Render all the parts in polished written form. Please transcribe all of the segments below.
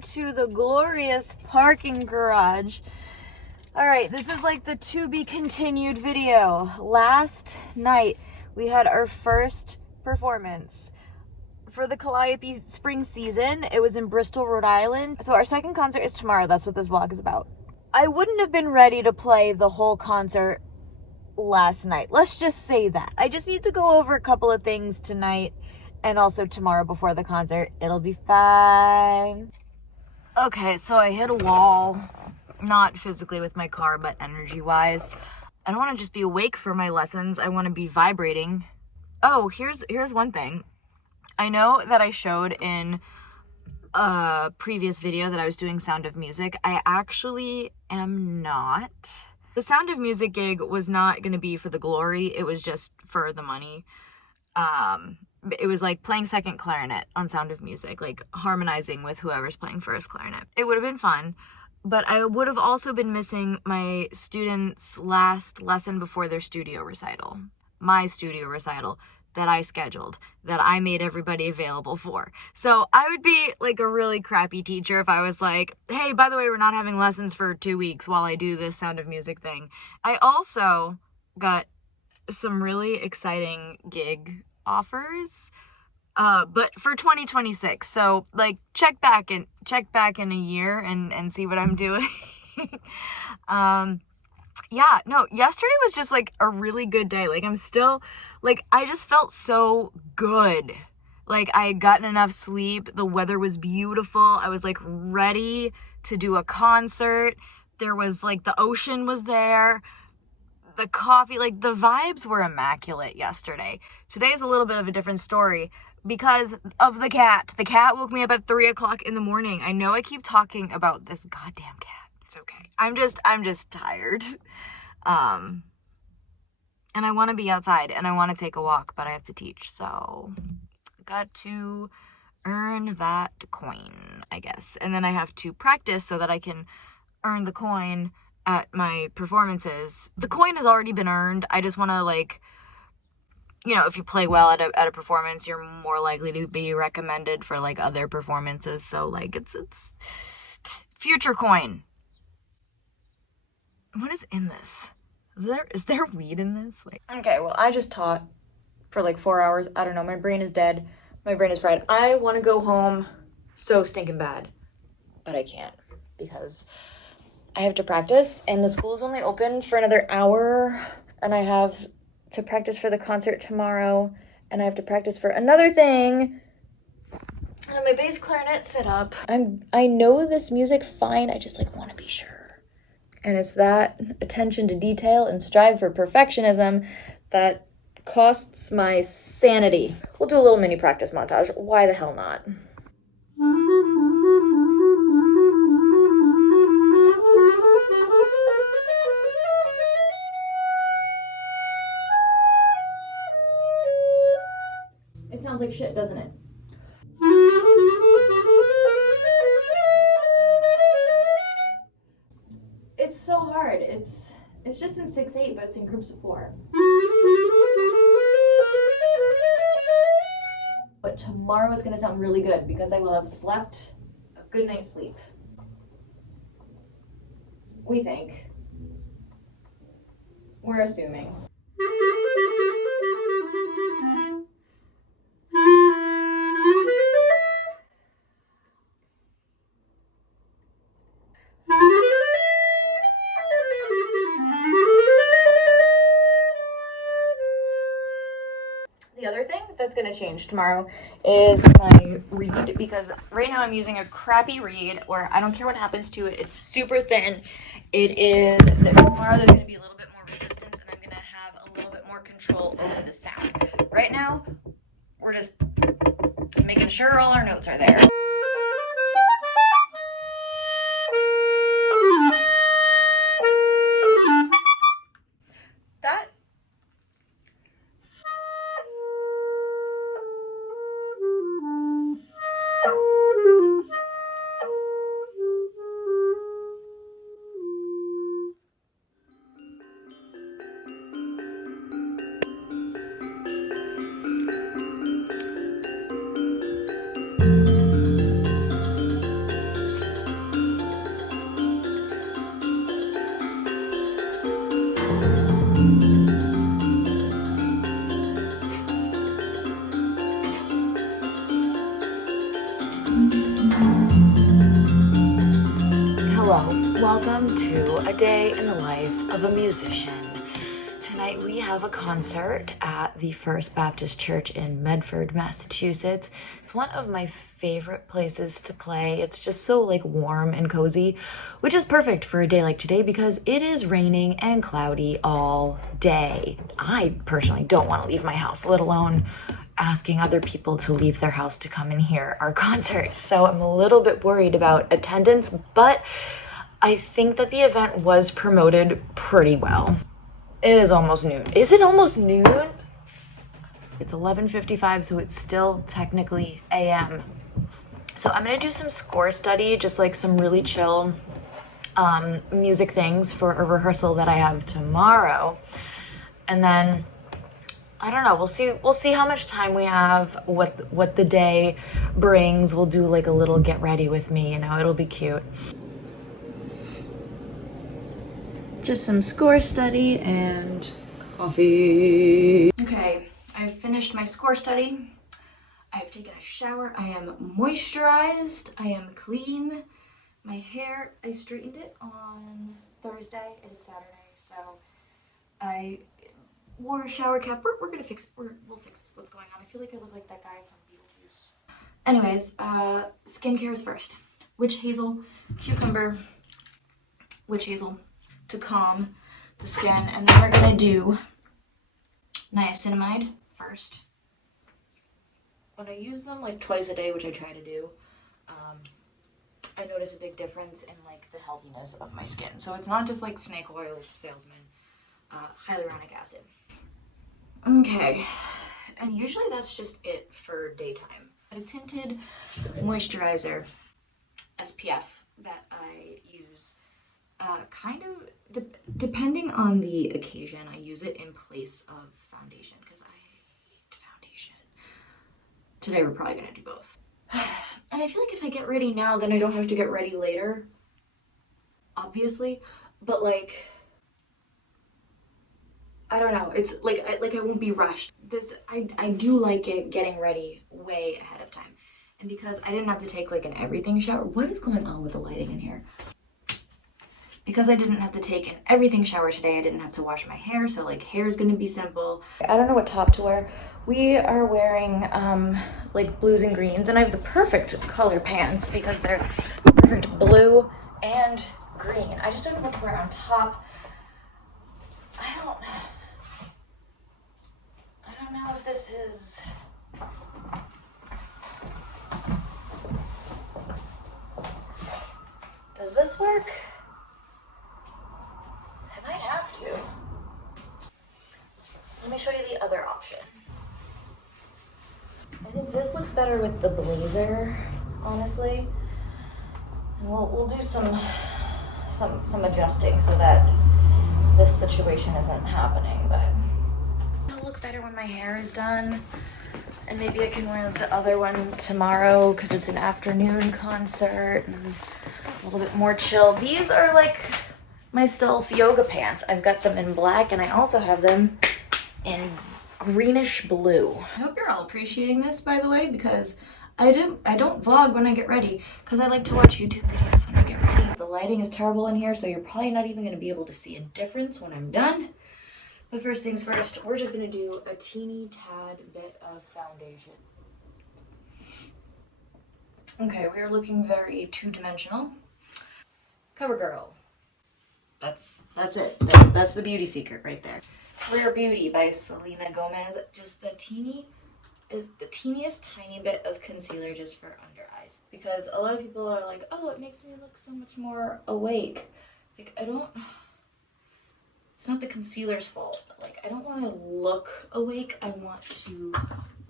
welcome to the glorious parking garage. All right, this is like the to be continued video. Last night we had our first performance for the Calliope spring season. It was in Bristol, Rhode Island. So our second concert is tomorrow. That's what this vlog is about. I wouldn't have been ready to play the whole concert last night. Let's just say that. I just need to go over a couple of things tonight and also tomorrow before the concert. It'll be fine. Okay, so I hit a wall, not physically with my car, but energy-wise. I don't want to just be awake for my lessons. I want to be vibrating. Oh, here's one thing. I know that I showed in a previous video that I was doing Sound of Music. I actually am not. The Sound of Music gig was not going to be for the glory. It was just for the money. It was like playing second clarinet on Sound of Music, like harmonizing with whoever's playing first clarinet. It would have been fun, but I would have also been missing my students' last lesson before their studio recital. My studio recital that I scheduled, that I made everybody available for. So I would be like a really crappy teacher if I was like, hey, by the way, we're not having lessons for 2 weeks while I do this Sound of Music thing. I also got some really exciting gig offers, but for 2026. So like check back in a year and see what I'm doing. Yeah, no, yesterday was just like a really good day. Like I'm still, like I just felt so good. Like I had gotten enough sleep. The weather was beautiful. I was like ready to do a concert. There was like, the ocean was there. The coffee, like the vibes were immaculate yesterday. Today's a little bit of a different story because of the cat. The cat woke me up at 3 o'clock in the morning. I know I keep talking about this goddamn cat. It's okay. I'm just tired. And I want to be outside and I want to take a walk, but I have to teach. So I got to earn that coin, I guess. And then I have to practice so that I can earn the coin at my performances. The coin has already been earned. I just want to, like, you know, if you play well at a performance, you're more likely to be recommended for like other performances. So like it's future coin. What is in this? Is there weed in this? Like, okay, well, I just taught for like 4 hours. I don't know. My brain is dead. My brain is fried. I want to go home so stinking bad, but I can't because I have to practice and the school is only open for another hour and I have to practice for the concert tomorrow and I have to practice for another thing. And my bass clarinet set up. I know this music fine. I just like want to be sure. And it's that attention to detail and strive for perfectionism that costs my sanity. We'll do a little mini practice montage. Why the hell not? It sounds like shit, doesn't it? It's so hard. It's just in 6/8, but it's in groups of 4. But tomorrow is going to sound really good because I will have slept a good night's sleep. We think. We're assuming. The other thing that's going to change tomorrow is my reed, because right now I'm using a crappy reed where I don't care what happens to it. It's super thin. Tomorrow there's going to be a little bit more resistance and I'm going to have a little bit more control over the sound. Right now, we're just making sure all our notes are there. Welcome to a day in the life of a musician. Tonight we have a concert at the First Baptist Church in Medford, Massachusetts. It's one of my favorite places to play. It's just so like warm and cozy, which is perfect for a day like today because it is raining and cloudy all day. I personally don't want to leave my house, let alone asking other people to leave their house to come and hear our concert. So I'm a little bit worried about attendance, but I think that the event was promoted pretty well. It is almost noon. Is it almost noon? It's 11:55, so it's still technically AM. So I'm gonna do some score study, just like some really chill music things for a rehearsal that I have tomorrow. And then I don't know, we'll see how much time we have, what the day brings. We'll do like a little get ready with me, you know, it'll be cute. Just some score study and coffee. Okay, I've finished my score study. I've taken a shower. I am moisturized. I am clean. My hair, I straightened it on Thursday. It is Saturday, so I wore a shower cap. We'll fix what's going on. I feel like I look like that guy from Beetlejuice. Anyways, skincare is first. Witch hazel, cucumber, witch hazel to calm the skin, and then we're gonna do niacinamide first. When I use them like twice a day, which I try to do, I notice a big difference in like the healthiness of my skin. So it's not just like snake oil salesman, hyaluronic acid. Okay, and usually that's just it for daytime. A tinted moisturizer, SPF, that I use kind of depending on the occasion. I use it in place of foundation because I hate foundation. Today we're probably gonna do both. And I feel like if I get ready now, then I don't have to get ready later, obviously, but like, I don't know, it's like I won't be rushed. I do like getting ready way ahead of time. And because I didn't have to take like an everything shower, what is going on with the lighting in here? Because I didn't have to take an everything shower today, I didn't have to wash my hair, so like hair is gonna be simple. I don't know what top to wear. We are wearing like blues and greens, and I have the perfect color pants because they're perfect blue and green. I just don't know what to wear on top. I don't know if this is... Does this work? I might have to. Let me show you the other option. I think this looks better with the blazer, honestly. And we'll do some adjusting so that this situation isn't happening, but it'll look better when my hair is done. And maybe I can wear the other one tomorrow because it's an afternoon concert and a little bit more chill. These are like my stealth yoga pants. I've got them in black and I also have them in greenish blue. I hope you're all appreciating this, by the way, because I don't vlog when I get ready because I like to watch YouTube videos when I get ready. The lighting is terrible in here, so you're probably not even going to be able to see a difference when I'm done. But first things first, we're just going to do a teeny tad bit of foundation. Okay, we are looking very two-dimensional. CoverGirl. That's it. That's the beauty secret right there. Rare Beauty by Selena Gomez. Just the teeniest tiny bit of concealer just for under eyes. Because a lot of people are like, oh, it makes me look so much more awake. Like, it's not the concealer's fault. Like, I don't want to look awake. I want to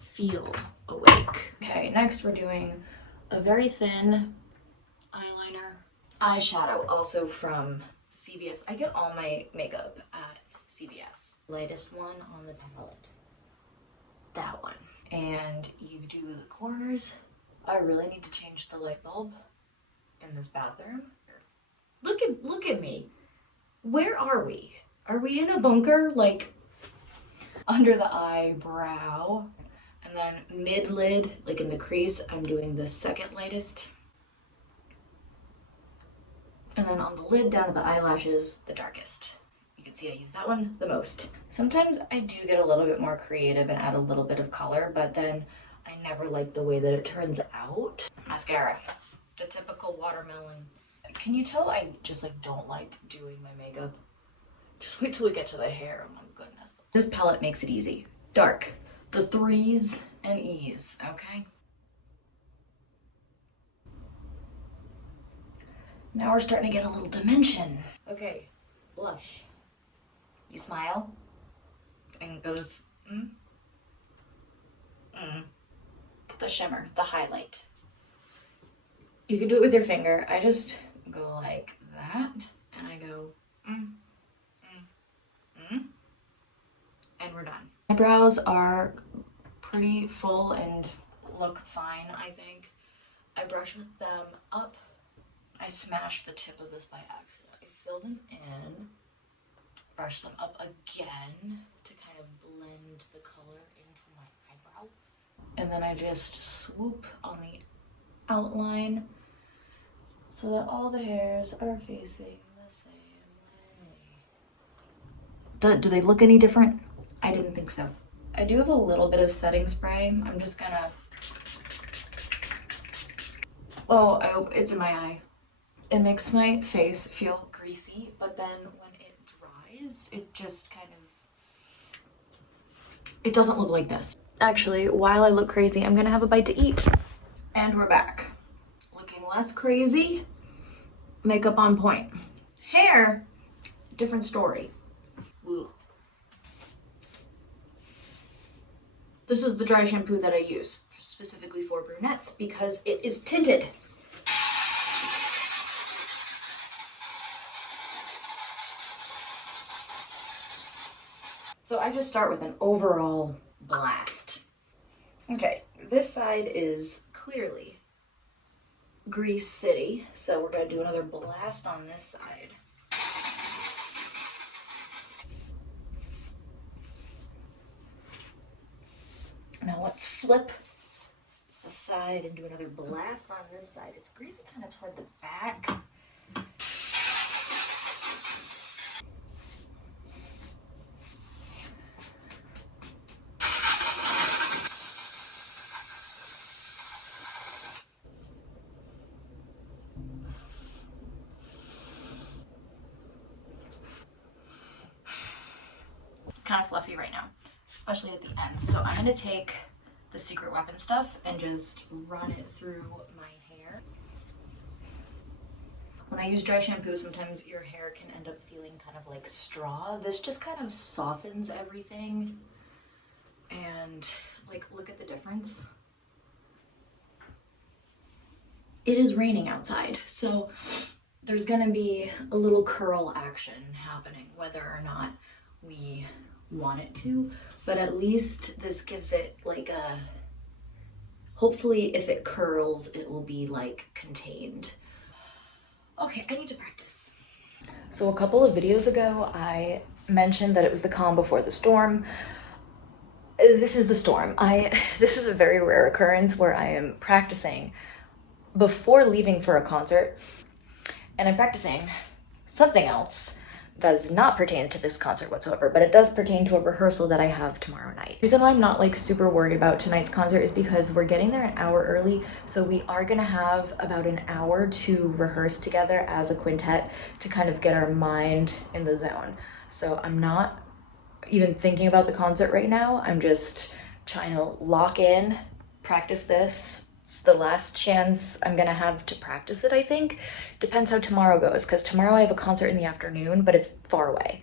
feel awake. Okay, next we're doing a very thin eyeliner. Eyeshadow, also from CVS. I get all my makeup at CVS. Lightest one on the palette. That one. And you do the corners. I really need to change the light bulb in this bathroom. Look at me. Where are we? Are we in a bunker? Like under the eyebrow. And then mid-lid, like in the crease, I'm doing the second lightest. And then on the lid down to the eyelashes, the darkest. You can see I use that one the most. Sometimes I do get a little bit more creative and add a little bit of color, but then I never like the way that it turns out. Mascara, the typical watermelon. Can you tell I just like don't like doing my makeup? Just wait till we get to the hair, oh my goodness. This palette makes it easy. Dark, the 3s and E's, okay? Now we're starting to get a little dimension. Okay, blush. You smile, and it goes, The shimmer, the highlight. You can do it with your finger. I just go like that, and I go, and we're done. My brows are pretty full and look fine, I think. I brush with them up. I smashed the tip of this by accident. I fill them in, brush them up again to kind of blend the color into my eyebrow. And then I just swoop on the outline so that all the hairs are facing the same way. Do they look any different? I didn't think so. I do have a little bit of setting spray. I'm just gonna... Oh, I hope it's in my eye. It makes my face feel greasy, but then when it dries, it just kind of... It doesn't look like this. Actually, while I look crazy, I'm gonna have a bite to eat. And we're back. Looking less crazy, makeup on point. Hair, different story. Ugh. This is the dry shampoo that I use specifically for brunettes because it is tinted. So I just start with an overall blast. Okay, this side is clearly Grease City, so we're gonna do another blast on this side. Now let's flip the side and do another blast on this side. It's greasy kind of toward the back. Kind of fluffy right now, especially at the end. So I'm gonna take the Secret Weapon stuff and just run it through my hair. When I use dry shampoo, sometimes your hair can end up feeling kind of like straw. This just kind of softens everything. And like, look at the difference. It is raining outside, so there's gonna be a little curl action happening, whether or not we want it to, but at least this gives it like a, hopefully if it curls, it will be like contained. Okay, I need to practice. So a couple of videos ago, I mentioned that it was the calm before the storm. This is the storm. This is a very rare occurrence where I am practicing before leaving for a concert, and I'm practicing something else that does not pertain to this concert whatsoever, but it does pertain to a rehearsal that I have tomorrow night. The reason why I'm not like super worried about tonight's concert is because we're getting there an hour early, so we are gonna have about an hour to rehearse together as a quintet to kind of get our mind in the zone. So I'm not even thinking about the concert right now. I'm just trying to lock in, practice this. It's the last chance I'm gonna have to practice it, I think. Depends how tomorrow goes, because tomorrow I have a concert in the afternoon, but it's far away.